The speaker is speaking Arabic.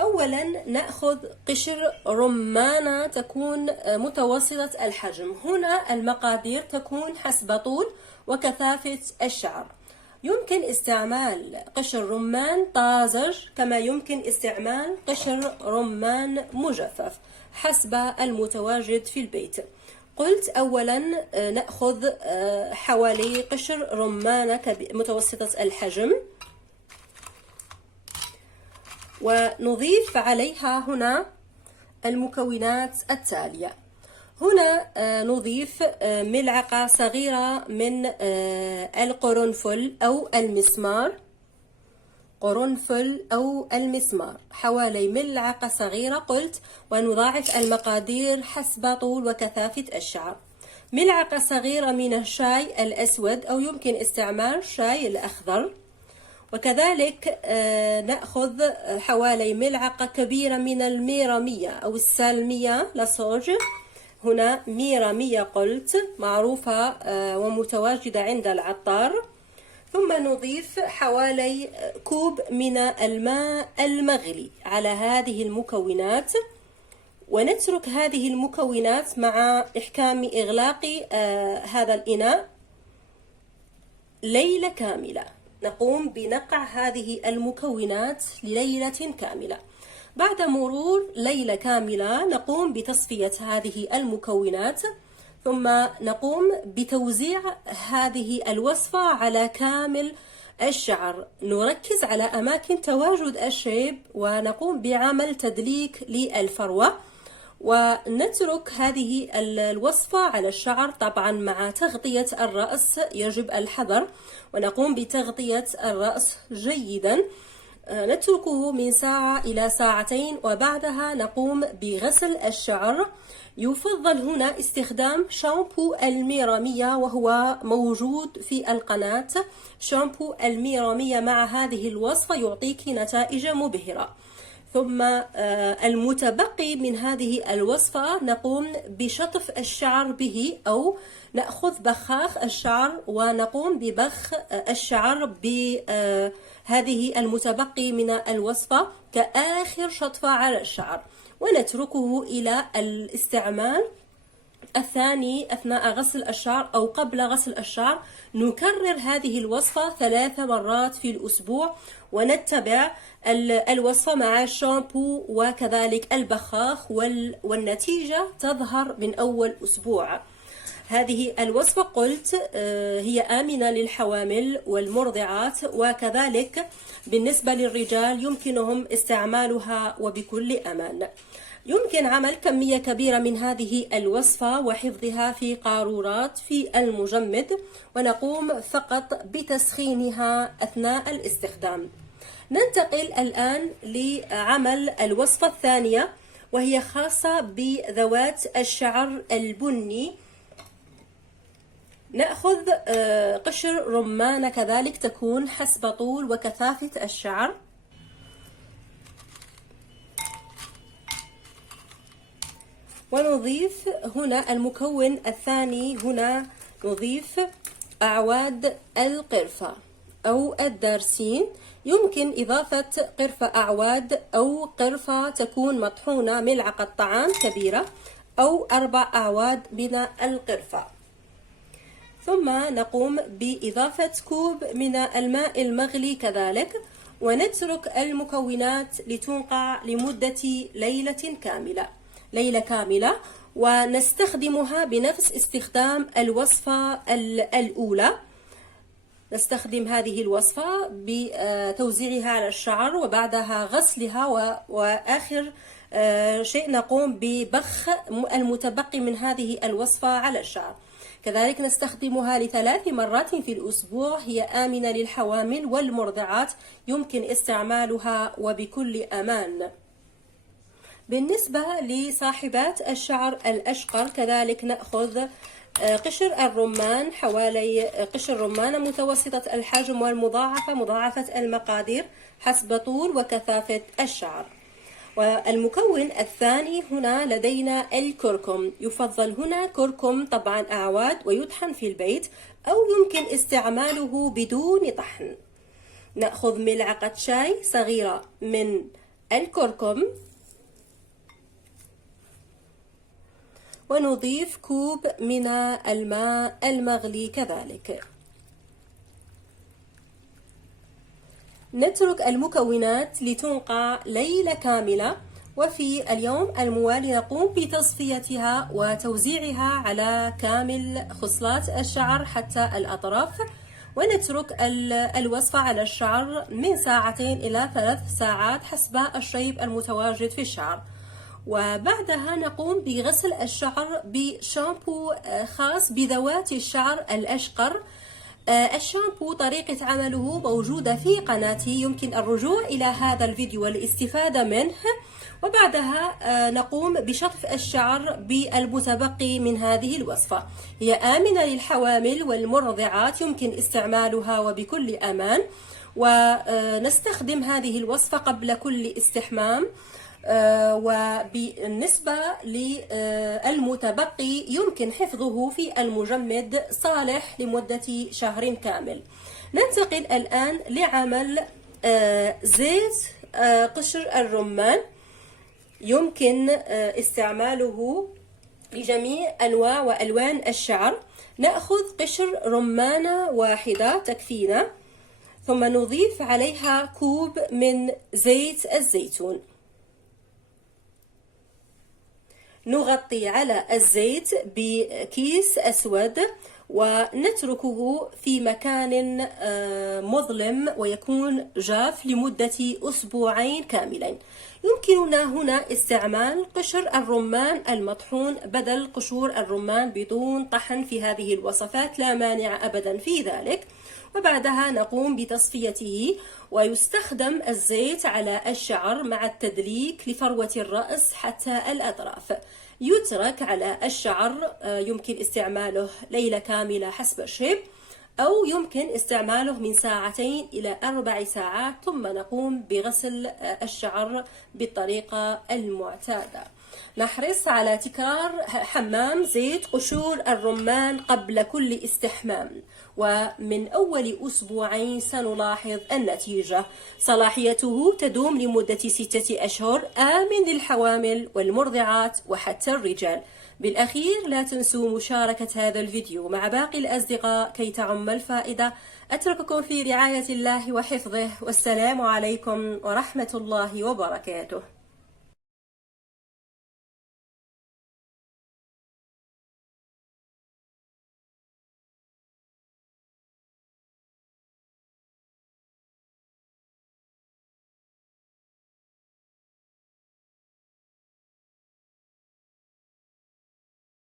أولا نأخذ قشر رمانة تكون متوسطة الحجم. هنا المقادير تكون حسب طول وكثافة الشعر. يمكن استعمال قشر رمان طازج كما يمكن استعمال قشر رمان مجفف حسب المتواجد في البيت. قلت أولا نأخذ حوالي قشر رمانة متوسطة الحجم، ونضيف عليها هنا المكونات التالية. هنا نضيف ملعقة صغيرة من القرنفل أو المسمار، قرنفل أو المسمار، حوالي ملعقة صغيرة قلت، ونضاعف المقادير حسب طول وكثافة الشعر. ملعقة صغيرة من الشاي الأسود أو يمكن استعمال شاي الأخضر، وكذلك نأخذ حوالي ملعقة كبيرة من الميرامية أو السالمية لصوج. هنا ميرامية قلت، معروفة ومتواجدة عند العطار. ثم نضيف حوالي كوب من الماء المغلي على هذه المكونات، ونترك هذه المكونات مع إحكام إغلاق هذا الإناء ليلة كاملة. نقوم بنقع هذه المكونات لليلة كاملة. بعد مرور ليلة كاملة نقوم بتصفية هذه المكونات، ثم نقوم بتوزيع هذه الوصفة على كامل الشعر. نركز على أماكن تواجد الشيب، ونقوم بعمل تدليك للفروة، ونترك هذه الوصفة على الشعر طبعا مع تغطية الرأس. يجب الحذر، ونقوم بتغطية الرأس جيدا. نتركه من ساعة إلى ساعتين، وبعدها نقوم بغسل الشعر. يفضل هنا استخدام شامبو الميرامية، وهو موجود في القناة. شامبو الميرامية مع هذه الوصفة يعطيك نتائج مبهرة. ثم المتبقي من هذه الوصفة نقوم بشطف الشعر به، أو نأخذ بخاخ الشعر ونقوم ببخ الشعر بهذه المتبقي من الوصفة كآخر شطفة على الشعر، ونتركه إلى الاستعمال الثاني أثناء غسل الشعر أو قبل غسل الشعر. نكرر هذه الوصفة 3 مرات في الأسبوع، ونتبع الوصفة مع الشامبو وكذلك البخاخ، والنتيجة تظهر من أول أسبوع. هذه الوصفة قلت هي آمنة للحوامل والمرضعات، وكذلك بالنسبة للرجال يمكنهم استعمالها وبكل أمان. يمكن عمل كمية كبيرة من هذه الوصفة وحفظها في قارورات في المجمد، ونقوم فقط بتسخينها أثناء الاستخدام. ننتقل الآن لعمل الوصفة الثانية، وهي خاصة بذوات الشعر البني. نأخذ قشر رمانة كذلك تكون حسب طول وكثافة الشعر، ونضيف هنا المكون الثاني. هنا نضيف أعواد القرفة أو الدارسين. يمكن إضافة قرفة أعواد أو قرفة تكون مطحونة ملعقة طعام كبيرة، أو 4 أعواد من القرفة. ثم نقوم بإضافة كوب من الماء المغلي كذلك، ونترك المكونات لتنقع لمدة ليلة كاملة، ونستخدمها بنفس استخدام الوصفة الأولى. نستخدم هذه الوصفة بتوزيعها على الشعر، وبعدها غسلها، وآخر شيء نقوم ببخ المتبقي من هذه الوصفة على الشعر. كذلك نستخدمها ل3 مرات في الأسبوع. هي آمنة للحوامل والمرضعات، يمكن استعمالها وبكل أمان. بالنسبة لصاحبات الشعر الأشقر كذلك نأخذ قشر الرمان، حوالي قشر رمانة متوسطة الحجم والمضاعفة، مضاعفة المقادير حسب طول وكثافة الشعر. والمكون الثاني هنا لدينا الكركم. يفضل هنا كركم طبعا أعواد ويطحن في البيت، أو يمكن استعماله بدون طحن. نأخذ ملعقة شاي صغيرة من الكركم، ونضيف كوب من الماء المغلي كذلك. نترك المكونات لتنقع ليلة كاملة، وفي اليوم الموالي نقوم بتصفيتها وتوزيعها على كامل خصلات الشعر حتى الأطراف، ونترك الوصفة على الشعر من 2 إلى 3 ساعات حسب الشيب المتواجد في الشعر. وبعدها نقوم بغسل الشعر بشامبو خاص بذوات الشعر الأشقر. الشامبو طريقة عمله موجودة في قناتي، يمكن الرجوع إلى هذا الفيديو والاستفادة منه. وبعدها نقوم بشطف الشعر بالمتبقي من هذه الوصفة. هي آمنة للحوامل والمرضعات، يمكن استعمالها وبكل أمان. ونستخدم هذه الوصفة قبل كل استحمام. وبالنسبة للمتبقي يمكن حفظه في المجمد صالح لمدة شهر كامل. ننتقل الآن لعمل زيت قشر الرمان، يمكن استعماله لجميع أنواع وألوان الشعر. نأخذ قشر رمانة واحدة تكفينا، ثم نضيف عليها كوب من زيت الزيتون. نغطي على الزيت بكيس أسود ونتركه في مكان مظلم ويكون جاف لمدة 2 أسبوع كاملين. يمكننا هنا استعمال قشر الرمان المطحون بدل قشور الرمان بدون طحن في هذه الوصفات، لا مانع أبدا في ذلك. وبعدها نقوم بتصفيته، ويستخدم الزيت على الشعر مع التدليك لفروة الرأس حتى الأطراف. يترك على الشعر، يمكن استعماله ليلة كاملة حسب الشيب، أو يمكن استعماله من 2 إلى 4 ساعات، ثم نقوم بغسل الشعر بالطريقة المعتادة. نحرص على تكرار حمام زيت قشور الرمان قبل كل استحمام، ومن أول أسبوعين سنلاحظ النتيجة. صلاحيته تدوم لمدة 6 أشهر، آمن للحوامل والمرضعات وحتى الرجال. بالأخير لا تنسوا مشاركة هذا الفيديو مع باقي الأصدقاء كي تعم الفائدة. أترككم في رعاية الله وحفظه، والسلام عليكم ورحمة الله وبركاته.